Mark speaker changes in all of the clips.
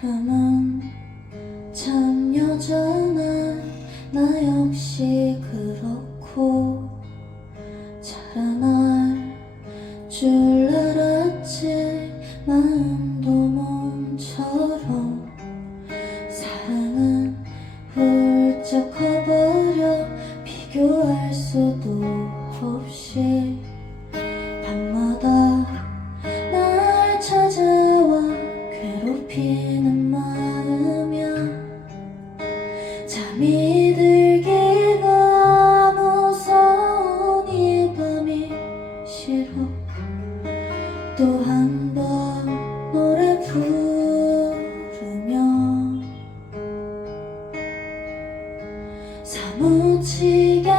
Speaker 1: 사람은 참 여전한 나 역시 그렇고 자라날 줄 알았지 마음도 몸처럼 사랑은 훌쩍 커버려 비교할 수 괴롭히는 마음이야. 잠이 들기가 무서운 이 밤이 싫어. 또 한 번 노래 부르며 사무치게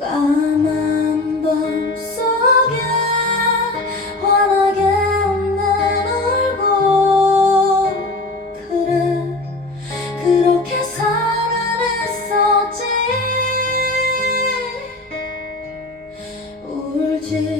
Speaker 1: 까만 밤 속에 환하게 웃는 얼굴. 그래 그렇게 사랑했었지. 울지